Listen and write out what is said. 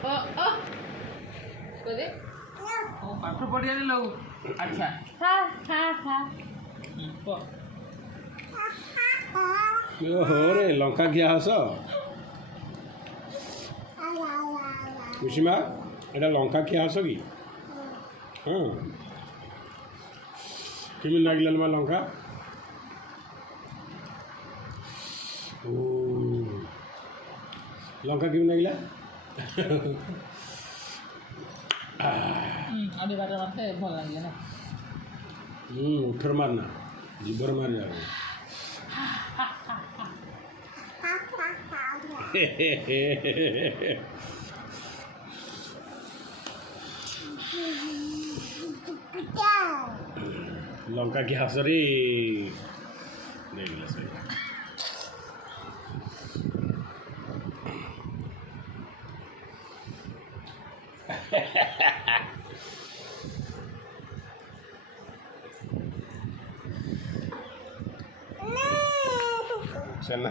ओ ओ कदे ओ पाठ पढ़िया लो अच्छा हा हा हा को ओहो रे लंका किया हस कुसुमा एटा लंका किया हस कि हाँ किमी लगे मा लंका ओ लंका किमी लगे अभी बार मारते भल लगे ना उठर मारना जीवर मार जाओ लंका की हस रे देख ले सही